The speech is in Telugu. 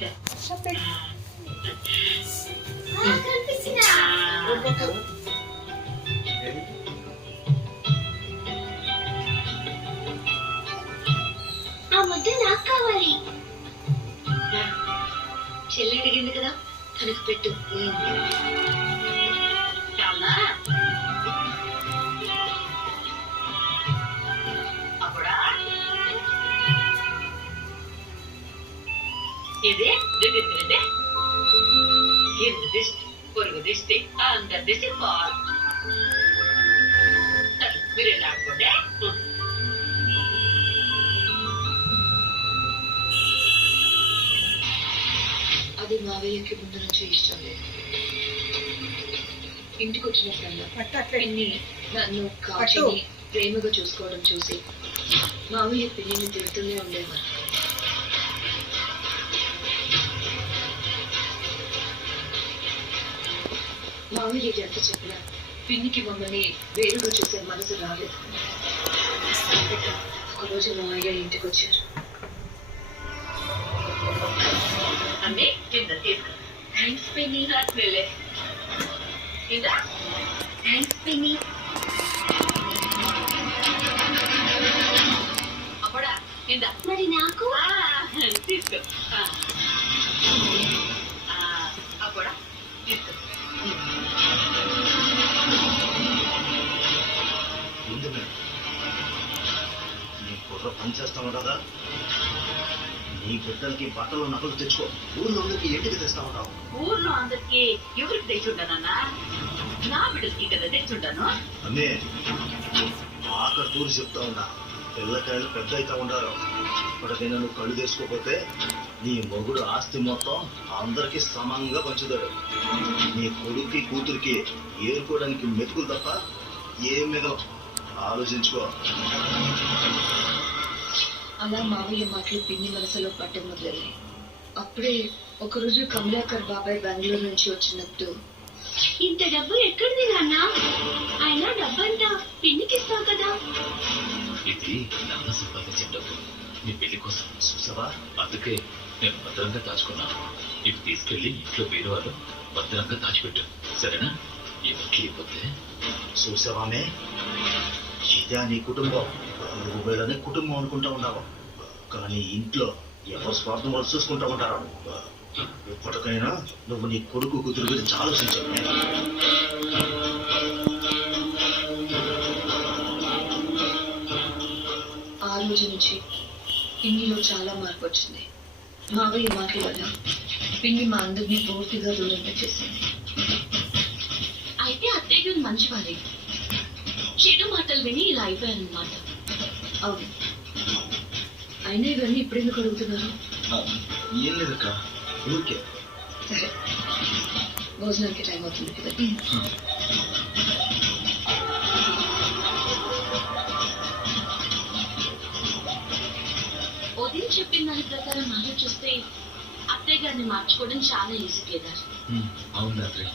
నాకు కావాలి. చెల్లి అడిగింది కదా, తనకు పెట్టు. అప్పుడా ఇది ఇరుగు దిష్టి, పొరుగు దిష్టి, అందరి దిష్టి పాలు. మీరు ఎలా ఆడుకోండి. అది మావయ్యకి ముందు నుంచి ఇష్టం లేదు. ఇంటికి వచ్చినప్పుడల్లా పిన్ని నన్ను కాచిని ప్రేమగా చూసుకోవడం చూసి మావయ్య పిన్నిని తిడుతూనే ఉండేవారు. మావయ్య ఎంత చెప్పినా పిన్నికి మమ్మల్ని వేరుగా చూసే మనసు రాలేదు. ఒకరోజు మావయ్య ఇంటికి వచ్చారు. అన్నీ కింద తీసుకో. థ్యాంక్స్ పిన్ని. థ్యాంక్స్ పిన్ని. అప్పుడా కింద మరి నాకు తీసుకో. అప్పుడా తీసుకో. నీ కుట్ర పని చేస్తావు కదా, నీ బిడ్డలకి బట్టలు నగలు తెచ్చుకో. ఊర్లో అందరికి ఏంటికి తెస్తా ఉంటావు? ఊర్లో అందరికి ఎవరికి తెచ్చుంటానన్నా? నా బిడ్డలకి కదా తెచ్చుంటాను. అన్నే ఆఖరి తూరు చెప్తా ఉన్నా, పిల్లకాయలు పెద్ద అవుతా ఉండారు. ఇప్పటికైనా నువ్వు కళ్ళు తెచ్చుకోకపోతే నీ మొగుడు ఆస్తి మొత్తం అందరికి సమానంగా పంచుతాడు. నీ కొడుక్కి కూతురికి ఏరుకోవడానికి మెతుకులు తప్ప ఏం మీద ఆలోచించుకో. అలా మావయ్య మాటలు పిన్ని మనసులో పట్ట మొదలయ్యాయి. అప్పుడే ఒకరోజు కమలాకర్ బాబాయ్ బెంగళూరు నుంచి వచ్చినట్టు, ఇంత డబ్బు ఎక్కడిది నాన్న? అయినా డబ్బంతా పిన్నికి ఇస్తావు కదా. ఇది నాన్న సంపాదించిన డబ్బు, నీ పెళ్లి కోసం. చూసావా, అందుకే నేను భద్రంగా దాచుకున్నాను. ఇవి తీసుకెళ్లి ఇంట్లో వేరే వాళ్ళు భద్రంగా దాచిపెట్టు, సరేనా? ఎవరికి ఇవ్వద్దే. చూసావామే, ఇదే నీ కుటుంబం. నువ్వు వీళ్ళని కుటుంబం అనుకుంటా ఉన్నావు, కానీ ఇంట్లో ఎవరు స్వార్థం వాళ్ళు చూసుకుంటా ఉంటారు. ఇప్పటికైనా నువ్వు నీ కొడుకు కూతురు గురించి ఆలోచించావు. ఆ రోజు నుంచి పిన్నిలో చాలా మార్పు వచ్చింది. మావయ్య మాటల వల్ల పిన్ని మా అందరినీ పూర్తిగా దూరంగా చేసింది. అయితే అత్తయ్య గారు మంచివారే, చెడు మాటలు విని ఇలా అయిపోయానమాట. అవును, అయినా ఇవన్నీ ఇప్పుడెందుకు అడుగుతున్నారు? ఏం లేదక్క, ఊరికే. సరే, భోజనానికి టైం అవుతుంది కదా. ఉదయం చెప్పిన దాని ప్రకారం ఆలోచిస్తే అత్తయ్య గారిని మార్చుకోవడం చాలా ఈజీ కేదార్. అవును రాత్రి.